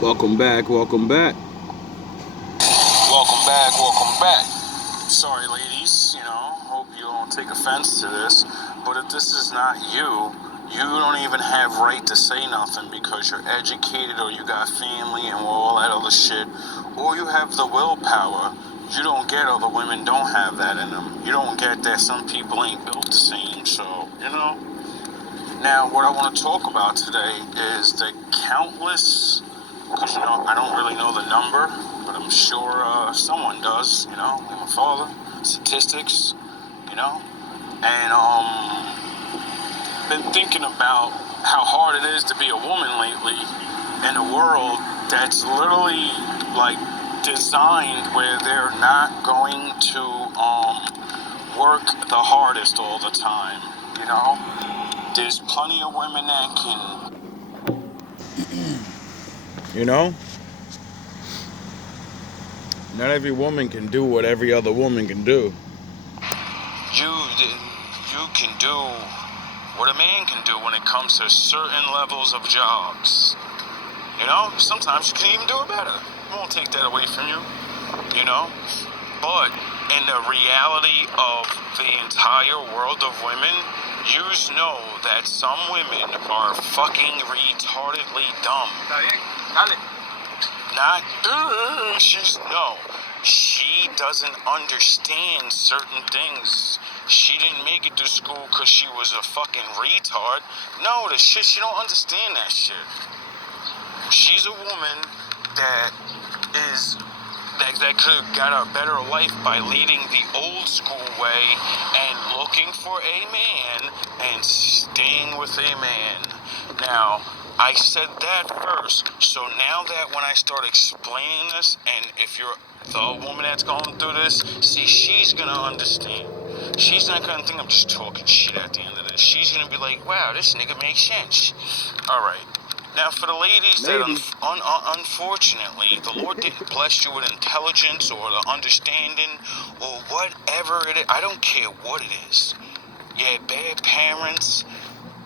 Welcome back, welcome back. Welcome back, welcome back. Sorry, ladies, hope you don't take offense to this, but if this is not you, you don't even have right to say nothing because you're educated or you got family and all that other shit, or you have the willpower. You don't get other women don't have that in them. You don't get that some people ain't built the same, so. Now, what I want to talk about today is the countless, because, I don't really know the number, but I'm sure someone does, like my father, statistics, and been thinking about how hard it is to be a woman lately in a world that's literally, like, designed where they're not going to work the hardest all the time, you know? There's plenty of women that can, You know, not every woman can do what every other woman can do. you you can do what a man can do when it comes to certain levels of jobs. Sometimes you can even do it better. I won't take that away from you, you know. But in the reality of the entire world of women, you know that some women are fucking retardedly dumb. Not, she doesn't understand certain things. She didn't make it to school because she was a fucking retard. No, the shit, she don't understand that shit. She's a woman that is, that could have got a better life by leading the old school way and looking for a man and staying with a man. Now, I said that first, so now that when I start explaining this, and if you're the woman that's going through this, see, she's gonna understand. She's not gonna think I'm just talking shit at the end of this. She's gonna be like, wow, this nigga makes sense. Alright. Now, for the ladies that, Maybe. unfortunately, the Lord didn't bless you with intelligence or the understanding or whatever it is. I don't care what it is. You had bad parents,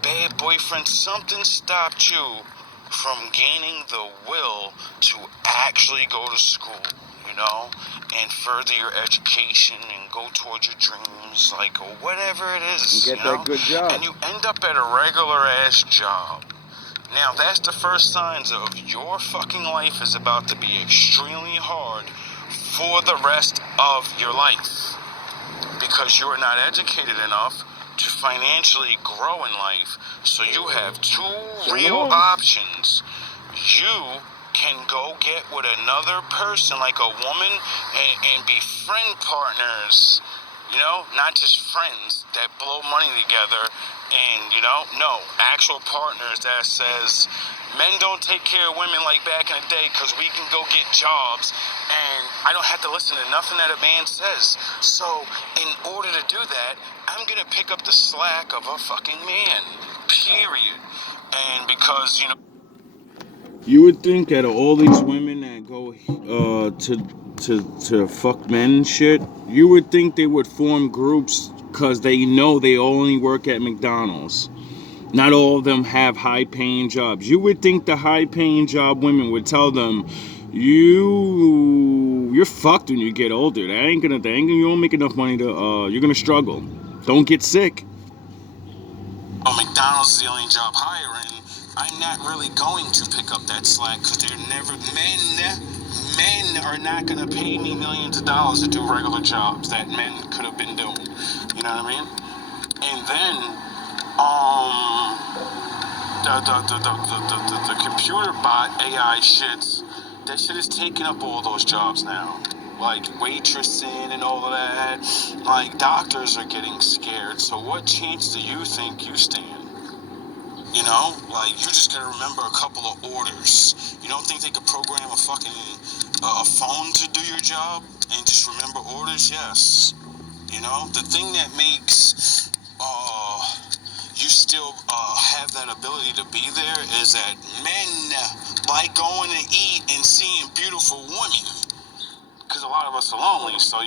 bad boyfriend, something stopped you from gaining the will to actually go to school, and further your education and go towards your dreams, like, or whatever it is, And get that good job. and you end up at a regular ass job. Now, that's the first signs of your fucking life is about to be extremely hard for the rest of your life because you're not educated enough to financially grow in life. So you have two real options. You can go get with another person, like a woman, and be friend partners, not just friends that blow money together, and, no, actual partners that says, men don't take care of women like back in the day because we can go get jobs and I don't have to listen to nothing that a man says. So in order to do that, I'm going to pick up the slack of a fucking man, period. And because, You would think that all these women that go to fuck men and shit, you would think they would form groups because they know they only work at McDonald's. Not all of them have high-paying jobs. You would think the high-paying job women would tell them, you're fucked when you get older. You won't make enough money to. You're gonna struggle. Don't get sick. McDonald's is the only job hiring, I'm not really going to pick up that slack because they're never men are not going to pay me millions of dollars to do regular jobs that men could have been doing. You know what I mean? And then the computer bot AI shits, that shit is taking up all those jobs now. Like waitressing and all of that. Like doctors are getting scared. So what chance do you think you stand? Like, you just gotta remember a couple of orders. You don't think they could program a fucking a phone to do your job and just remember orders? Yes. The thing that makes you still have that ability to be there is that men like going to eat and seeing beautiful women. Because a lot of us are lonely, so,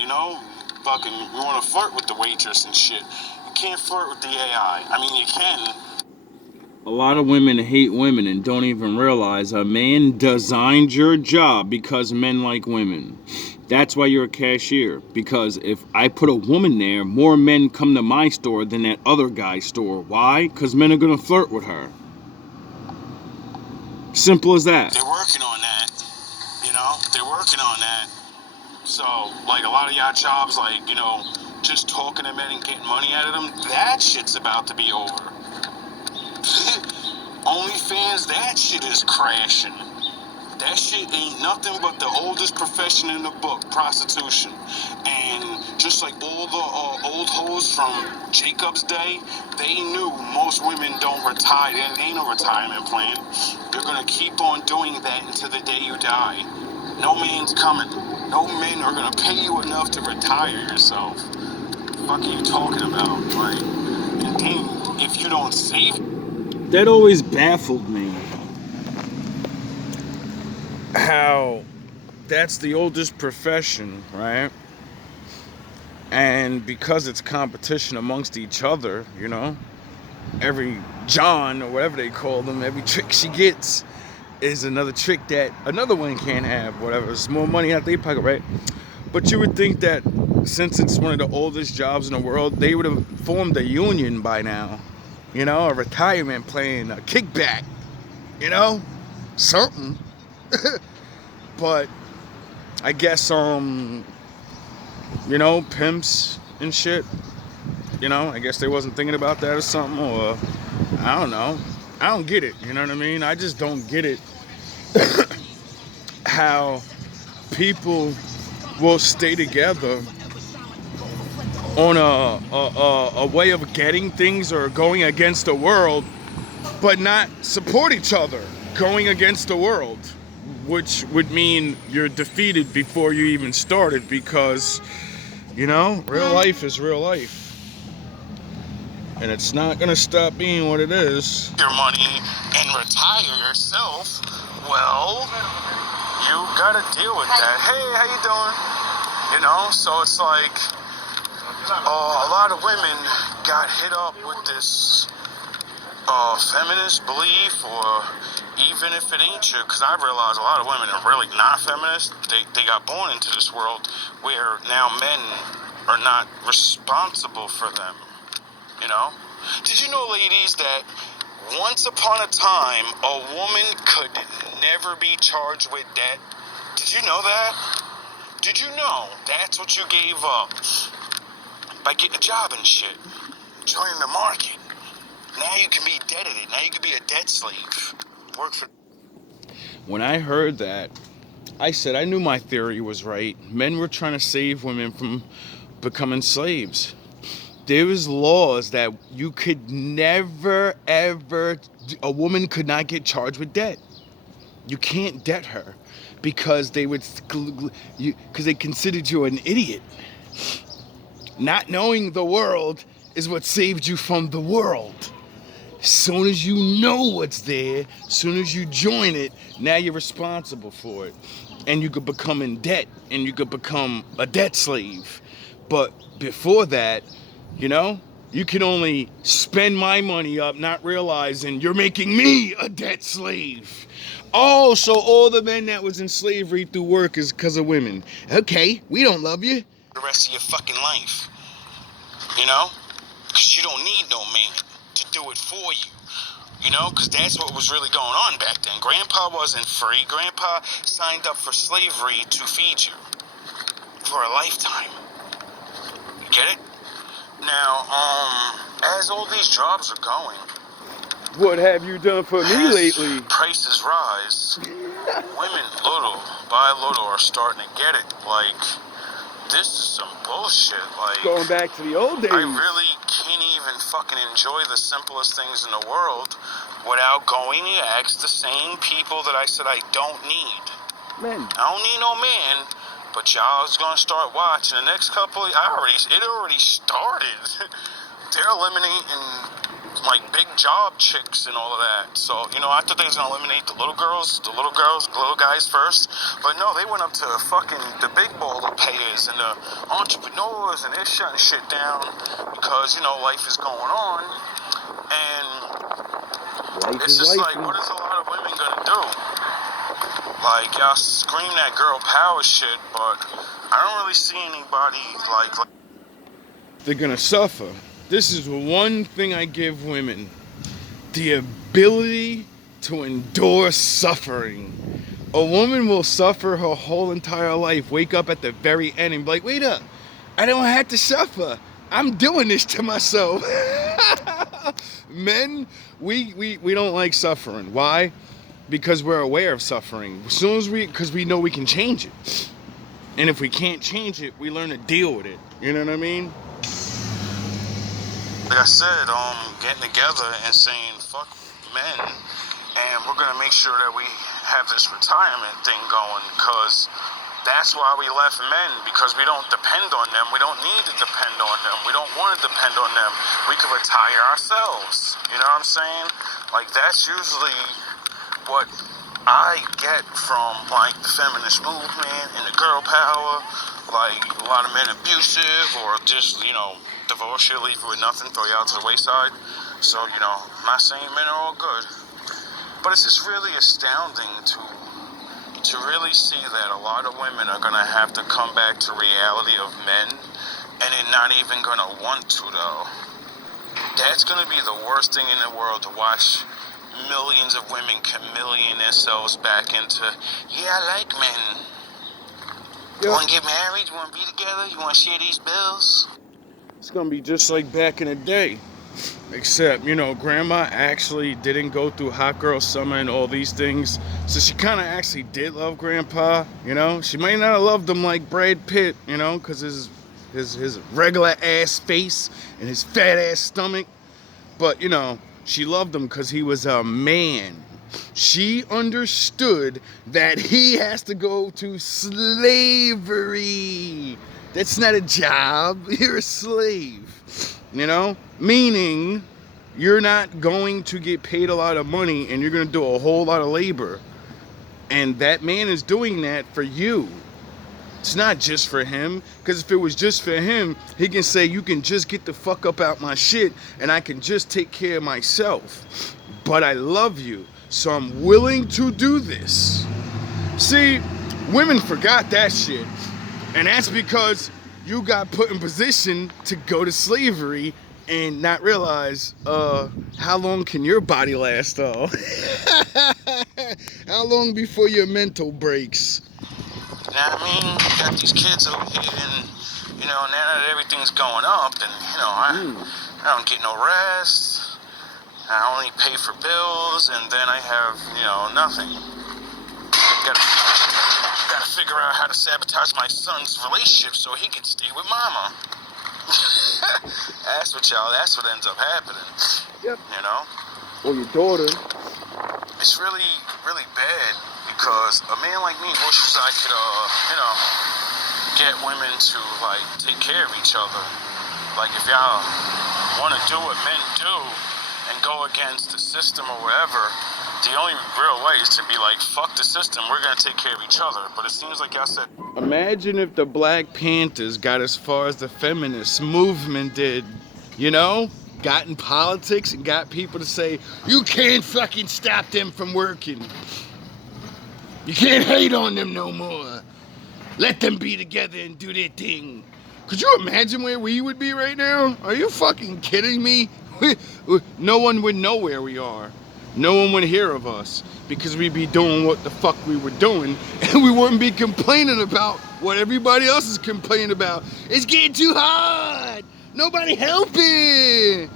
fucking, we want to flirt with the waitress and shit. You can't flirt with the AI. I mean, you can. A lot of women hate women and don't even realize a man designed your job because men like women. That's why you're a cashier. Because if I put a woman there, more men come to my store than that other guy's store. Why? Because men are going to flirt with her. Simple as that. They're working on that. They're working on that. So, like, a lot of y'all jobs, like, just talking to men and getting money out of them, that shit's about to be over. OnlyFans, that shit is crashing. That shit ain't nothing but the oldest profession in the book, prostitution. And just like all the old hoes from Jacob's day, they knew most women don't retire. There ain't no retirement plan. You're gonna keep on doing that until the day you die. No man's coming. No men are gonna pay you enough to retire yourself. What the fuck are you talking about? Like, and then if you don't save, That always baffled me. How that's the oldest profession, right? And because it's competition amongst each other, every John or whatever they call them, every trick she gets is another trick that another one can't have, whatever. It's more money out their pocket, right? But you would think that since it's one of the oldest jobs in the world, they would have formed a union by now. A retirement plan, a kickback, something. But I guess, pimps and shit, I guess they wasn't thinking about that or something, or I don't know. I don't get it, you know what I mean? I just don't get it how people will stay together on a way of getting things or going against the world, but not support each other going against the world, which would mean you're defeated before you even started because, real life is real life. And it's not going to stop being what it is. your money and retire yourself, well, you gotta deal with that. Hey, how you doing? So it's like a lot of women got hit up with this feminist belief, or even if it ain't true, because I realize a lot of women are really not feminist. They got born into this world where now men are not responsible for them. Did you know, ladies, that once upon a time, a woman could never be charged with debt? Did you know that? Did you know that's what you gave up by getting a job and shit? Joining the market. Now you can be debted. Now you can be a debt slave. Work for... When I heard that, I said I knew my theory was right. Men were trying to save women from becoming slaves. There was laws that you could never, ever, a woman could not get charged with debt. You can't debt her because they considered you an idiot. Not knowing the world is what saved you from the world. As soon as you know what's there, as soon as you join it, now you're responsible for it. And you could become in debt, and you could become a debt slave. But before that, you can only spend my money up, not realizing you're making me a debt slave. Oh, so all the men that was in slavery through work is because of women. Okay, we don't love you. The rest of your fucking life. Because you don't need no man to do it for you. Because that's what was really going on back then. Grandpa wasn't free. Grandpa signed up for slavery to feed you for a lifetime. You get it? Now, as all these jobs are going, What have you done for me lately? Prices rise. Women, little by little, are starting to get it. Like, this is some bullshit. Like, Going back to the old days. I really can't even fucking enjoy the simplest things in the world without going to ask the same people that I said I don't need. Men. I don't need no man, but y'all's gonna start watching the next couple. It already started. They're eliminating like big job chicks and all of that. So I thought they was gonna eliminate the little guys first, but no, they went up to fucking the big baller payers and the entrepreneurs, and they're shutting shit down because life is going on. And Life It's is just life. like, what is a lot of women gonna do? Like, y'all scream that girl power shit, but I don't really see anybody like They're gonna suffer. This is one thing I give women: the ability to endure suffering. A woman will suffer her whole entire life, wake up at the very end and be like, wait up, I don't have to suffer. I'm doing this to myself. Men, we don't like suffering. Why? Because we're aware of suffering. As soon as because we know we can change it. And if we can't change it, we learn to deal with it. You know what I mean? I said, getting together and saying fuck men, and we're gonna make sure that we have this retirement thing going, because that's why we left men, because we don't depend on them. We don't need to depend on them. We don't want to depend on them. We can retire ourselves. You know what I'm saying? Like, that's usually what I get from, like, the feminist movement and the girl power. Like, a lot of men abusive, or just, divorce you, leave you with nothing, throw you out to the wayside. So, I'm not saying men are all good, but it's just really astounding to really see that a lot of women are gonna have to come back to reality of men, and they're not even gonna want to, though. That's gonna be the worst thing in the world, to watch millions of women chameleon themselves back into, yeah, I like men. You want to get married? You want to be together? You want to share these bills? It's gonna be just like back in the day. Except, grandma actually didn't go through hot girl summer and all these things. So she kind of actually did love grandpa, She might not have loved him like Brad Pitt, because his regular ass face and his fat ass stomach. But, she loved him because he was a man. She understood that he has to go to slavery. That's not a job. You're a slave. Meaning you're not going to get paid a lot of money and you're going to do a whole lot of labor. And that man is doing that for you. It's not just for him, because if it was just for him, he can say, you can just get the fuck up out my shit and I can just take care of myself. But I love you, so I'm willing to do this. See, women forgot that shit. And that's because you got put in position to go to slavery and not realize, how long can your body last, though? How long before your mental breaks? You know what I mean? You got these kids over here, and, now that everything's going up, and, I don't get no rest. I only pay for bills, and then I have, nothing. Gotta figure out how to sabotage my son's relationship so he can stay with mama. That's what ends up happening. Yep. Or your daughter. It's really, really bad, because a man like me wishes I could, get women to, like, take care of each other. Like, if y'all want to do what men do and go against the system or whatever, the only real way is to be like, fuck the system, we're going to take care of each other. But it seems like y'all said... Imagine if the Black Panthers got as far as the feminist movement did, got in politics and got people to say, you can't fucking stop them from working. You can't hate on them no more. Let them be together and do their thing. Could you imagine where we would be right now? Are you fucking kidding me? No one would know where we are. No one would hear of us, because we'd be doing what the fuck we were doing, and we wouldn't be complaining about what everybody else is complaining about. It's getting too hard. Nobody helping.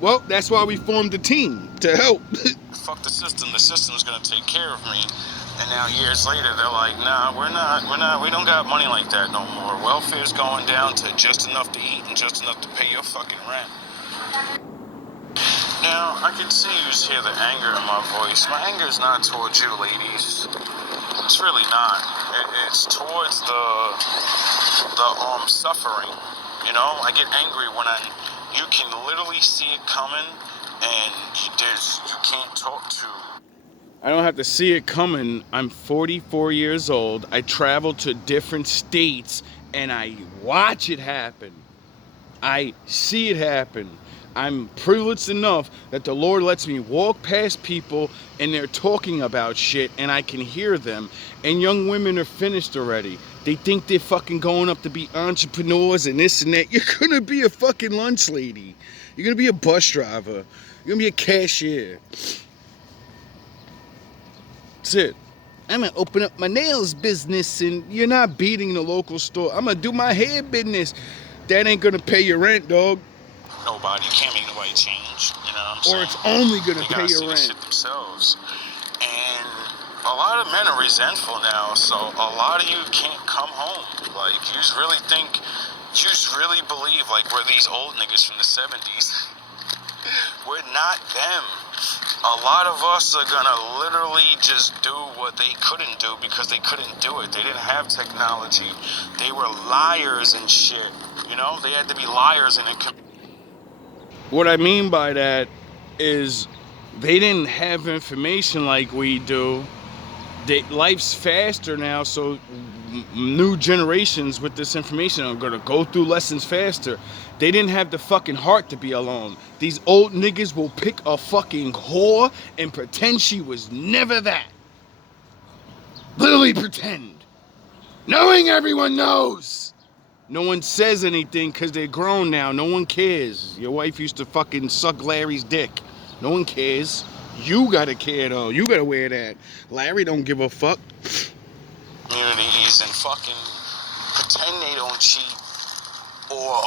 Well, that's why we formed a team, to help. Fuck the system. The system's gonna take care of me. And now years later, they're like, nah, we don't got money like that no more. Welfare's going down to just enough to eat and just enough to pay your fucking rent. Now, I can see you hear the anger in my voice. My anger is not towards you, ladies. It's really not. It's towards the suffering. I get angry when you can literally see it coming, and you can't talk to. I don't have to see it coming. I'm 44 years old. I travel to different states and I watch it happen. I see it happen. I'm privileged enough that the Lord lets me walk past people and they're talking about shit and I can hear them. And young women are finished already. They think they're fucking going up to be entrepreneurs and this and that. You're gonna be a fucking lunch lady. You're gonna be a bus driver. You're gonna be a cashier. That's it. I'm gonna open up my nails business and you're not beating the local store. I'm gonna do my hair business. That ain't gonna pay your rent, dog. Nobody, you can't make nobody change, you know what I'm saying? Or it's only gonna They pay gotta your see the rent. shit themselves. And a lot of men are resentful now, so a lot of you can't come home. Like, you just really think, you just really believe, like, we're these old niggas from the 70s. We're not them. A lot of us are gonna literally just do what they couldn't do because they couldn't do it. They didn't have technology. They were liars and shit. You know, they had to be liars and What I mean by that is they didn't have information like we do. Life's faster now, so new generations with this information are gonna go through lessons faster. They didn't have the fucking heart to be alone. These old niggas will pick a fucking whore and pretend she was never that. Literally pretend. Knowing everyone knows. No one says anything because they're grown now. No one cares. Your wife used to fucking suck Larry's dick. No one cares. You gotta care though. You gotta wear that. Larry don't give a fuck. communities and fucking pretend they don't cheat or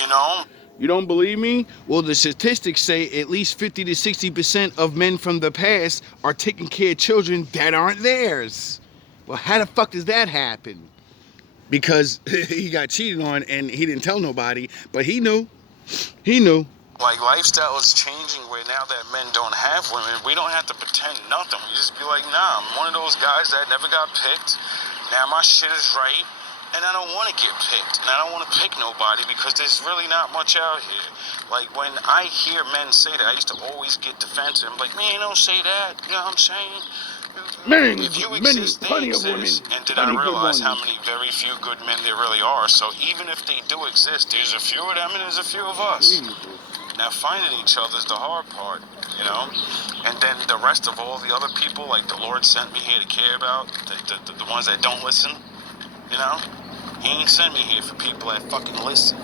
you know. You don't believe me? Well, the statistics say at least 50 to 60% of men from the past are taking care of children that aren't theirs. Well, how the fuck does that happen? Because he got cheated on and he didn't tell nobody, but he knew. He knew. Like, lifestyle is changing where now that men don't have women, we don't have to pretend nothing. We just be like, nah, I'm one of those guys that never got picked. Now my shit is right, and I don't want to get picked, and I don't want to pick nobody because there's really not much out here. Like, when I hear men say that, I used to always get defensive. I'm like, man, don't say that. You know what I'm saying? Men, If you many, exist, they plenty of women. exist. And did I Plenty good realize ones. how many very few good men there really are? So even if they do exist, there's a few of them and there's a few of us. Now, finding each other is the hard part, you know? And then the rest of all the other people, like the Lord sent me here to care about, the ones that don't listen, you know? He ain't sent me here for people that fucking listen.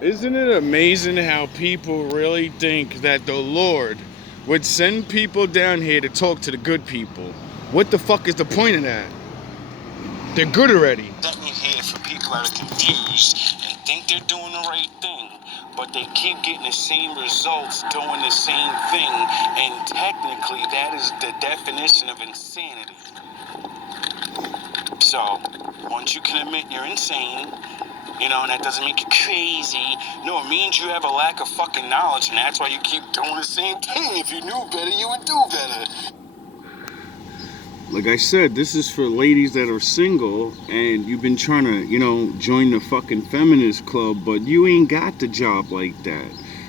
Isn't it amazing how people really think that the Lord would send people down here to talk to the good people? What the fuck is the point of that? They're good already. Sent me here for people that are confused and think they're doing the right thing, but they keep getting the same results doing the same thing, and technically that is the definition of insanity. So, once you can admit you're insane, you know, and that doesn't make you crazy. No, it means you have a lack of fucking knowledge, and that's why you keep doing the same thing. If you knew better, you would do better. Like I said, this is for ladies that are single and you've been trying to, you know, join the fucking feminist club, but you ain't got the job like that.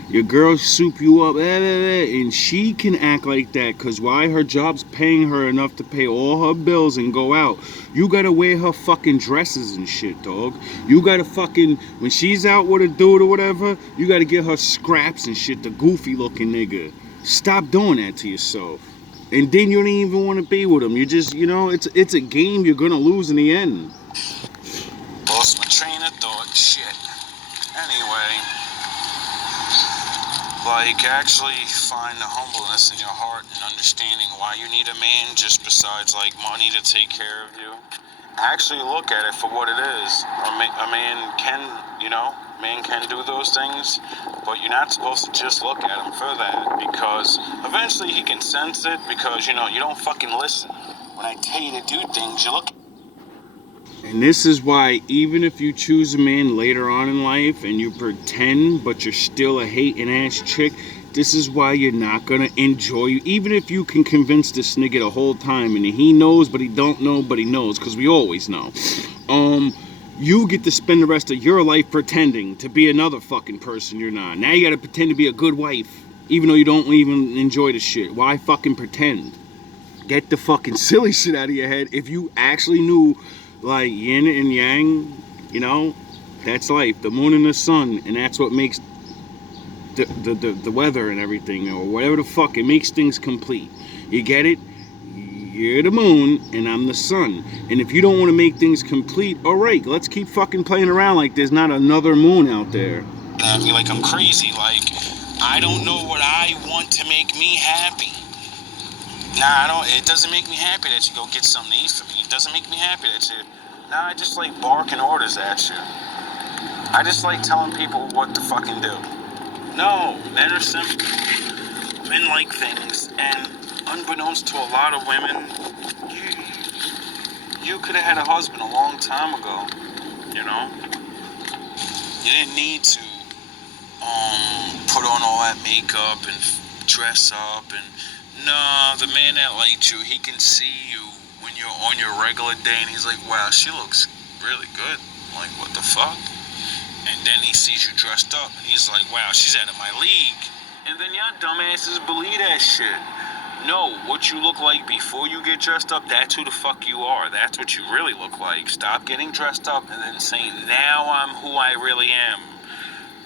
Your girl soup you up, and she can act like that because why? Her job's paying her enough to pay all her bills and go out. You gotta wear her fucking dresses and shit, dog. You gotta fucking, when she's out with a dude or whatever, you gotta get her scraps and shit, the goofy looking nigga. Stop doing that to yourself. And then you don't even want to be with him. You just, you know, it's a game you're gonna lose in the end. Lost my train of thought. Shit. Anyway, like, actually find the humbleness in your heart and understanding why you need a man just besides, like, money to take care of you. Actually look at it for what it is. A man can, you know, man can do those things, but you're not supposed to just look at him for that, because eventually he can sense it, because, you know, you don't fucking listen. When I tell you to do things, you look. And this is why even if you choose a man later on in life and you pretend but you're still a hating ass chick, this is why you're not gonna enjoy you. Even if you can convince this nigga the whole time and he knows but he don't know but he knows, because we always know. You get to spend the rest of your life pretending to be another fucking person you're not. Now you gotta pretend to be a good wife, even though you don't even enjoy the shit. Why fucking pretend? Get the fucking silly shit out of your head. If you actually knew, like, yin and yang, you know, That's life. The moon and the sun, and that's what makes the weather and everything, or whatever the fuck. It makes things complete. You get it? You're the moon, and I'm the sun. And if you don't want to make things complete, all right, let's keep fucking playing around like there's not another moon out there. I feel like I'm crazy. Like, I don't know what I want to make me happy. Nah, I don't. It doesn't make me happy that you go get something to eat for me. It doesn't make me happy that you. Nah, I just like barking orders at you. I just like telling people what to fucking do. No, men are simple. Men like things, and unbeknownst to a lot of women, you could have had a husband a long time ago. You know, you didn't need to put on all that makeup and dress up. And no, the man that liked you, he can see you when you're on your regular day, and he's like, wow, she looks really good. I'm like, what the fuck? And then he sees you dressed up, and he's like, wow, she's out of my league. And then y'all dumbasses believe that shit. No, what you look like before you get dressed up, that's who the fuck you are. That's what you really look like. Stop getting dressed up and then saying, now I'm who I really am.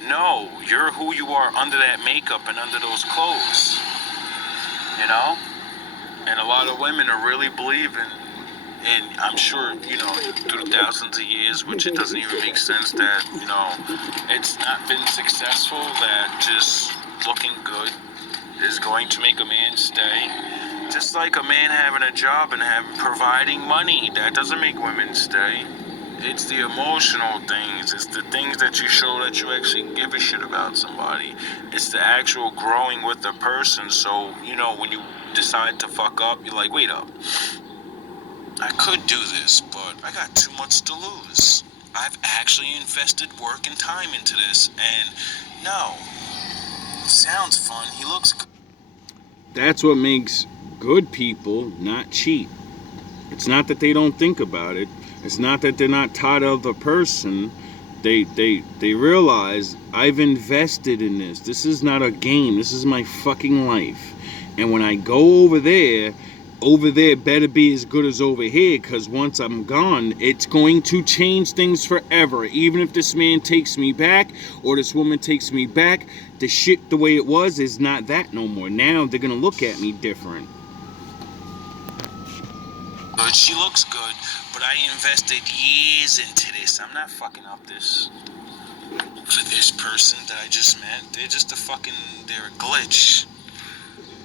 No, you're who you are under that makeup and under those clothes. You know? And a lot of women are really believing, and I'm sure, you know, through thousands of years, which it doesn't even make sense that, you know, it's not been successful, that just looking good is going to make a man stay. Just like a man having a job and providing money, that doesn't make women stay. It's the emotional things. It's the things that you show that you actually give a shit about somebody. It's the actual growing with the person. So, you know, when you decide to fuck up, you're like, wait up. I could do this, but I got too much to lose. I've actually invested work and time into this, and no. Sounds fun. He looks good. That's what makes good people not cheat. It's not that they don't think about it. It's not that they're not tired of the person. They realize, I've invested in this. This is not a game. This is my fucking life. And when I go over there better be as good as over here, because once I'm gone, it's going to change things forever. Even if this man takes me back or this woman takes me back, the shit the way it was is not that no more. Now they're going to look at me different. But she looks good, but I invested years into this. I'm not fucking up this for this person that I just met. They're just they're a glitch.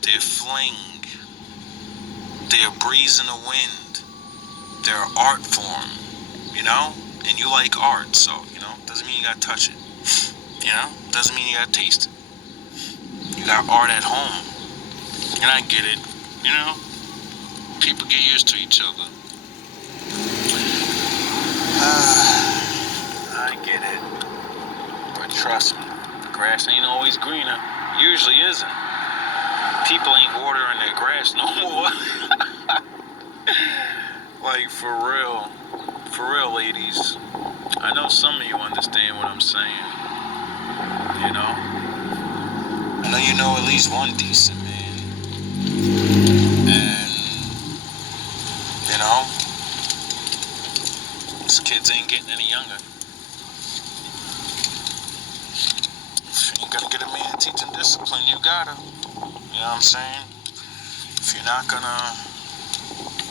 They're fling. They're a breeze in the wind. They're an art form, you know? And you like art, so, you know, doesn't mean you gotta touch it. You know? Doesn't mean you gotta taste it. You got art at home. And I get it, you know? People get used to each other. I get it. But trust me, the grass ain't always greener. Usually isn't. People ain't watering their grass no more. Like, for real, ladies. I know some of you understand what I'm saying. You know? I know you know at least one decent man. And, you know, these kids ain't getting any younger. If you ain't gonna get a man teaching discipline, you gotta. You know what I'm saying? If you're not gonna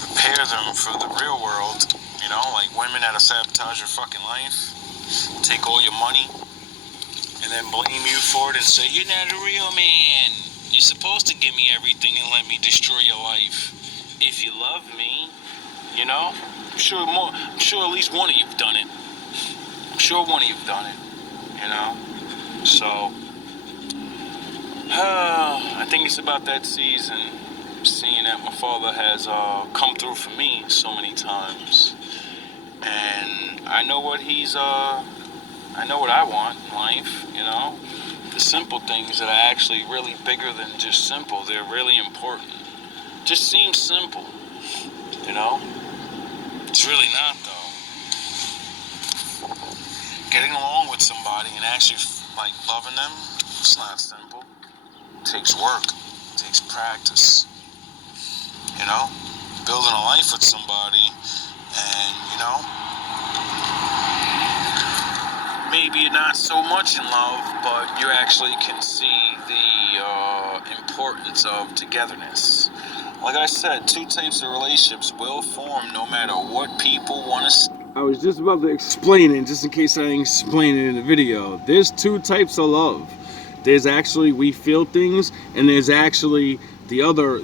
prepare them for the real world, you know, like women that'll sabotage your fucking life, take all your money, and then blame you for it and say, you're not a real man. You're supposed to give me everything and let me destroy your life. If you love me, you know, I'm sure at least one of you've done it. You know? So, I think it's about that season, seeing that my father has come through for me so many times. And I know what I know what I want in life, you know? The simple things that are actually really bigger than just simple. They're really important. Just seems simple, you know? It's really not, though. Getting along with somebody and actually, like, loving them, it's not simple. It takes work. It takes practice. You know? Building a life with somebody and, you know, maybe you're not so much in love, but you actually can see the importance of togetherness. Like I said, two types of relationships will form no matter what people want to. I was just about to explain it, just in case I didn't explain it in the video. There's two types of love. There's actually we feel things, and there's actually the other,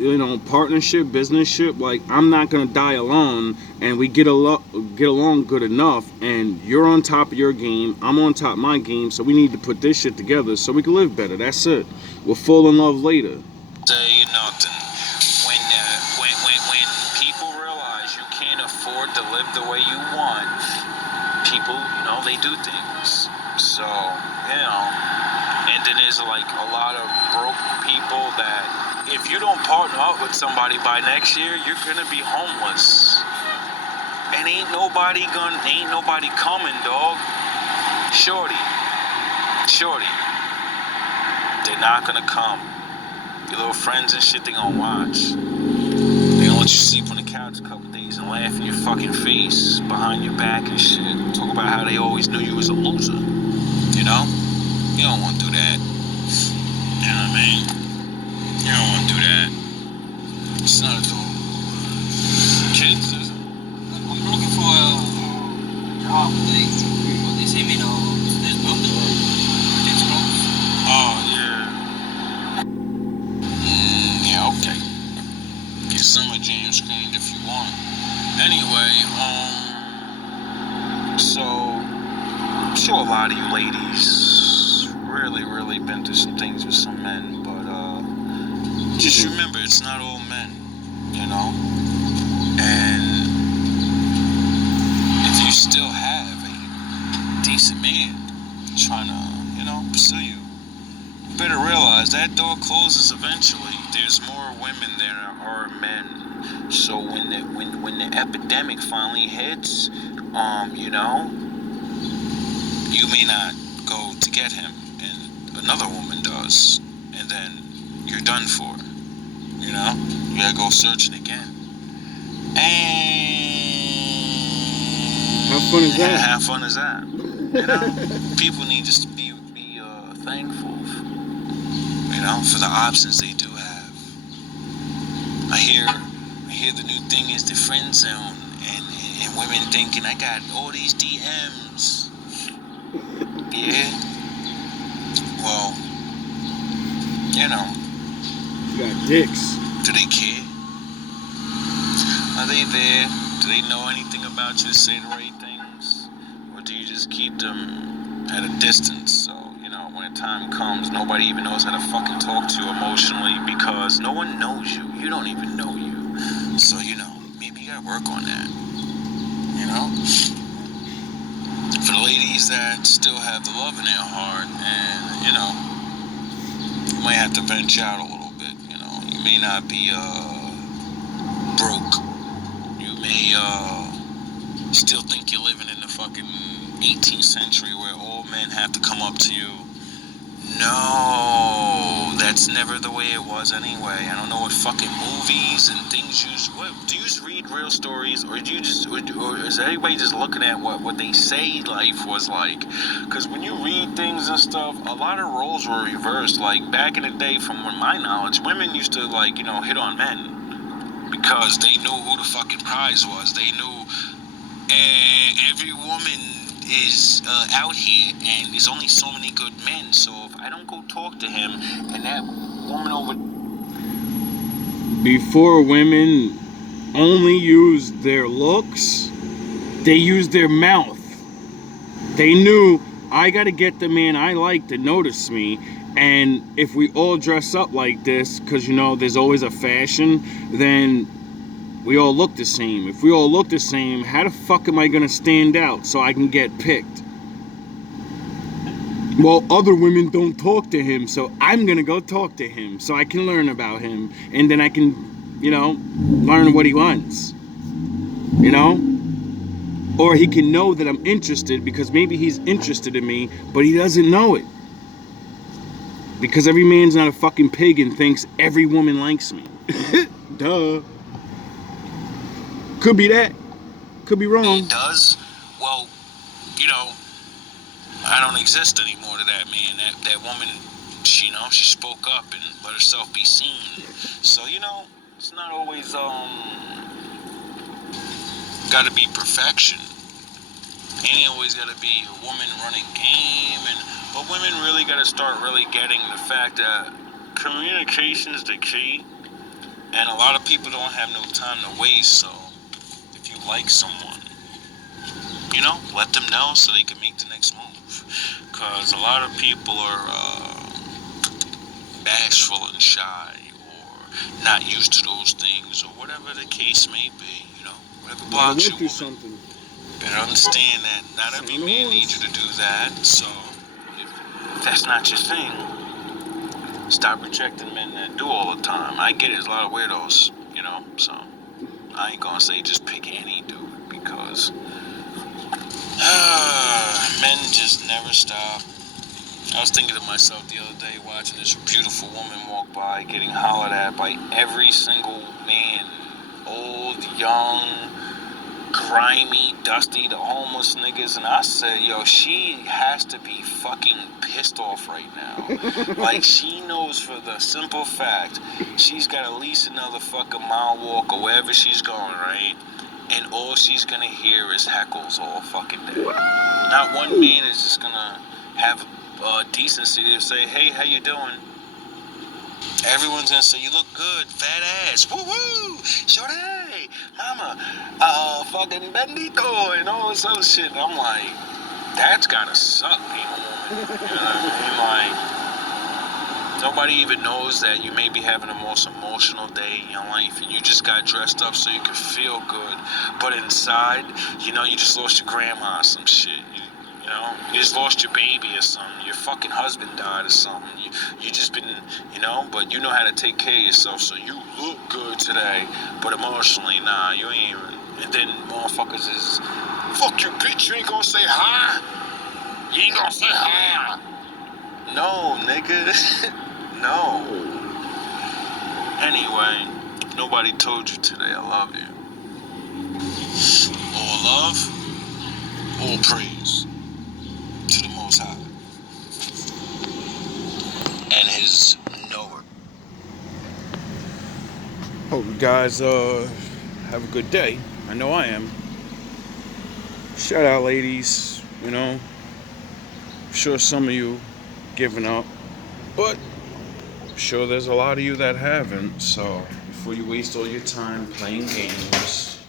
partnership, businessship. Like, I'm not gonna die alone, and we get along good enough, and you're on top of your game, I'm on top of my game, so we need to put this shit together so we can live better. That's it. We'll fall in love later. Say nothing. When people realize you can't afford to live the way you want, people, they do things. So, and then there's like a lot of broke people that if you don't partner up with somebody by next year, you're gonna be homeless. And ain't nobody coming, dog. Shorty. They're not gonna come. Your little friends and shit, they gonna watch. They gonna let you sleep on the couch a couple days and laugh in your fucking face behind your back and shit. Talk about how they always knew you was a loser. You don't want to do that. You know what I mean? You don't want to do that. It's not at all. Kids? I'm looking for a job. They say me there's building. It's close. Oh, yeah. Yeah, okay. Get Summer Jam screened if you want. Anyway, so I'm sure a lot of you ladies really been through some things with some men, but just remember, it's not all men, and if you still have a decent man trying to, pursue you, you better realize that door closes eventually. There's more women than there are men. So when the epidemic finally hits, you may not go to get him, and another woman does, and then you're done for. You gotta go searching again. And How fun is that? How fun is that? People need just to be thankful, for the options they do have. I hear the new thing is the friend zone, and women thinking I got all these DMs. Yeah. Well, You got dicks. do they care? Are they there? Do they know anything about you to say the right things? Or do you just keep them at a distance? So, when the time comes, nobody even knows how to fucking talk to you emotionally because no one knows you. You don't even know you. So, maybe you gotta work on that. For the ladies that still have the love in their heart and, you might have to venture out a little bit, You may not be, broke. You may, still think you're living in the fucking 18th century where all men have to come up to you. No, that's never the way it was anyway. I don't know what fucking movies and things do you just read real stories, or do you or is everybody just looking at what they say life was like? Because when you read things and stuff, a lot of roles were reversed. Like back in the day, from my knowledge, women used to hit on men because they knew who the fucking prize was. They knew every woman is out here, and there's only so many good men. So if I don't go talk to him, and that woman over. Before, women only used their looks, they used their mouth. They knew, I gotta get the man I like to notice me, and if we all dress up like this, because there's always a fashion, then we all look the same. If we all look the same, how the fuck am I gonna stand out so I can get picked? Well, other women don't talk to him, so I'm gonna go talk to him so I can learn about him, and then I can, learn what he wants. Or he can know that I'm interested because maybe he's interested in me, but he doesn't know it. Because every man's not a fucking pig and thinks every woman likes me. Duh. Could be that. Could be wrong. It does. Well, I don't exist anymore to that man. That woman, she, she spoke up and let herself be seen. So, it's not always, gotta be perfection. Ain't always gotta be a woman running game, but women really gotta start really getting the fact that communication is the key, and a lot of people don't have no time to waste. So if you like someone, let them know so they can make the next move. Because a lot of people are bashful and shy, or not used to those things, or whatever the case may be. Whatever blocks you. Something. Better understand that not every man needs you to do that. So if that's not your thing, stop rejecting men that do all the time. I get it, there's a lot of weirdos, so I ain't gonna say just pick any dude, because men just never stop. I was thinking to myself the other day, watching this beautiful woman walk by, getting hollered at by every single man, old, young, grimy, dusty, the homeless niggas, and I said, yo, she has to be fucking pissed off right now. Like, she knows for the simple fact she's got at least another fucking mile walk or wherever she's going, right? And all she's gonna hear is heckles all fucking day. Not one man is just gonna have decency to say, hey, how you doing? Everyone's gonna say, you look good, fat ass, woo woo, shorty, mama, fucking bendito, and all this other shit. And I'm like, that's gotta suck being a woman. You know what I mean? Like, nobody even knows that you may be having the most emotional day in your life, and you just got dressed up so you could feel good, but inside, you just lost your grandma or some shit. You just lost your baby or something. Your fucking husband died or something. You just been, but you know how to take care of yourself, so you look good today, but emotionally, nah, you ain't even. And then motherfuckers is, fuck you, bitch, you ain't gonna say hi? You ain't gonna say hi? No, nigga. No. Anyway, nobody told you today I love you. All love, all praise to the Most High and His knower. Hope you guys have a good day. I know I am. Shout out, ladies. I'm sure some of you given up, but I'm sure there's a lot of you that haven't. So before you waste all your time playing games,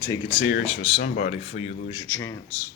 take it serious with somebody before you lose your chance.